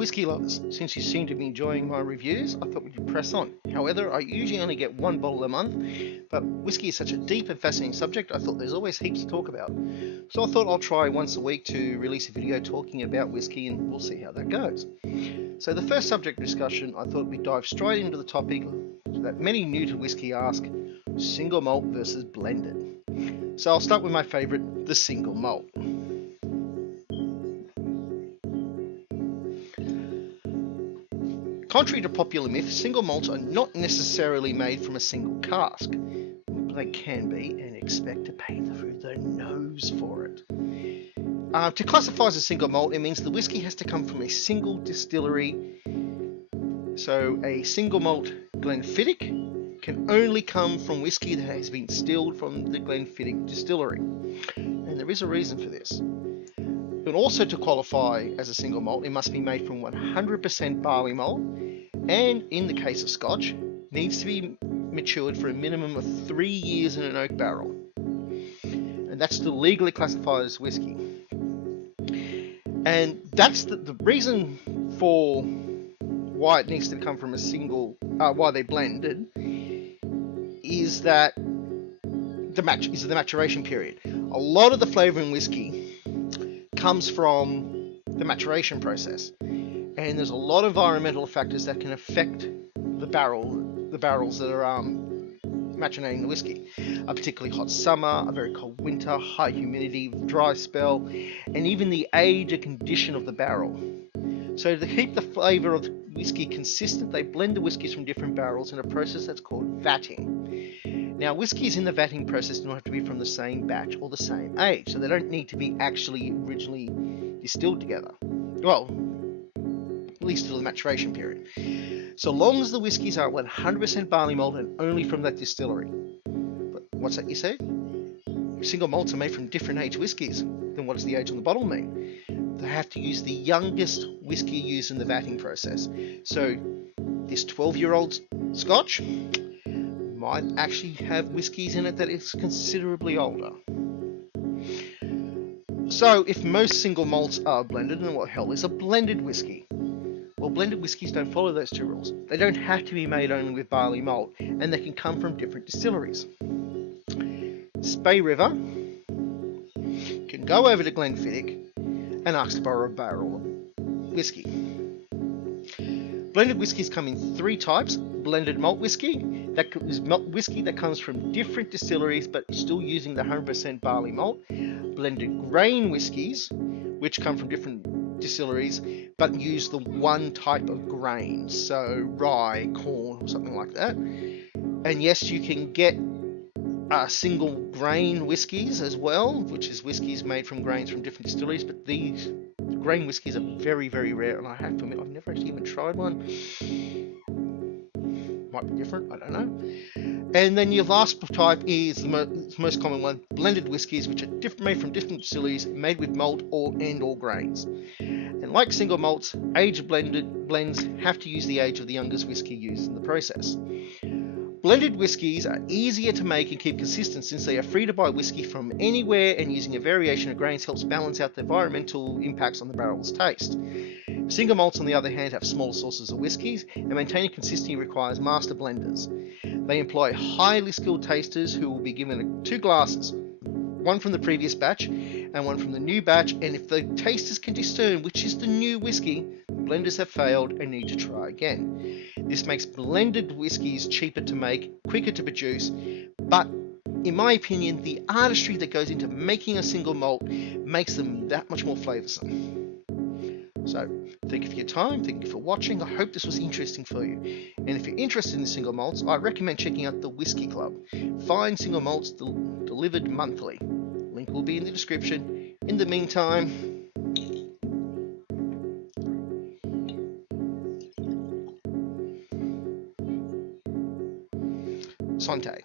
whiskey lovers, since you seem to be enjoying my reviews, I thought we'd press on. However, I usually only get one bottle a month, but whiskey is such a deep and fascinating subject, I thought there's always heaps to talk about. So I thought I'll try once a week to release a video talking about whiskey, and we'll see how that goes. So the first subject discussion, I thought we'd dive straight into the topic that many new to whiskey ask, single malt versus blended. So I'll start with my favourite, the single malt. Contrary to popular myth, single malts are not necessarily made from a single cask. They can be, and expect to pay through the nose for it. To classify as a single malt, it means the whiskey has to come from a single distillery. So a single malt Glenfiddich can only come from whiskey that has been distilled from the Glenfiddich distillery. And there is a reason for this. But also to qualify as a single malt, it must be made from 100% barley malt, and in the case of Scotch, needs to be matured for a minimum of 3 years in an oak barrel. And that's still legally classified as whiskey. And that's the reason for why it needs to come from a single, why they blended, is that the maturation period. A lot of the flavour in whiskey comes from the maturation process, and there's a lot of environmental factors that can affect the barrels that are maturating the whiskey. A particularly hot summer, a very cold winter, high humidity, dry spell, and even the age and condition of the barrel. So to keep the flavour of the whiskey consistent, they blend the whiskies from different barrels in a process that's called vatting. Now, whiskies in the vatting process don't have to be from the same batch or the same age, so they don't need to be actually originally distilled together. Well, at least till the maturation period. So long as the whiskies are 100% barley malt and only from that distillery. But what's that you say? Single malts are made from different age whiskies. Then what does the age on the bottle mean? They have to use the youngest whiskey used in the vatting process. So this 12-year-old Scotch might actually have whiskies in it that is considerably older. So if most single malts are blended, then what the hell is a blended whiskey? Well, blended whiskies don't follow those two rules. They don't have to be made only with barley malt, and they can come from different distilleries. Spey River can go over to Glenfiddich and ask to borrow a barrel of whiskey. Blended whiskies come in 3 types. Blended malt whiskey, that is malt whiskey that comes from different distilleries but still using the 100% barley malt. Blended grain whiskies, which come from different distilleries but use the one type of grain, so rye, corn, or something like that. And yes, you can get single grain whiskies as well, which is whiskies made from grains from different distilleries, but these grain whiskies are very, very rare, and I have to admit I've never actually even tried one. Might be different, I don't know. And then your last type is the most common one, blended whiskies, which are made from different distilleries, made with malt or grains. And like single malts, aged blends have to use the age of the youngest whiskey used in the process. Blended whiskies are easier to make and keep consistent since they are free to buy whiskey from anywhere, and using a variation of grains helps balance out the environmental impacts on the barrel's taste. Single malts, on the other hand, have smaller sources of whiskies, and maintaining consistency requires master blenders. They employ highly skilled tasters who will be given 2 glasses, one from the previous batch and one from the new batch, and if the tasters can discern which is the new whiskey, blenders have failed and need to try again. This makes blended whiskies cheaper to make, quicker to produce, but in my opinion, the artistry that goes into making a single malt makes them that much more flavoursome. So, thank you for your time, thank you for watching, I hope this was interesting for you. And if you're interested in single malts, I recommend checking out the Whisky Club. Fine single malts delivered monthly. Link will be in the description. In the meantime, Sante.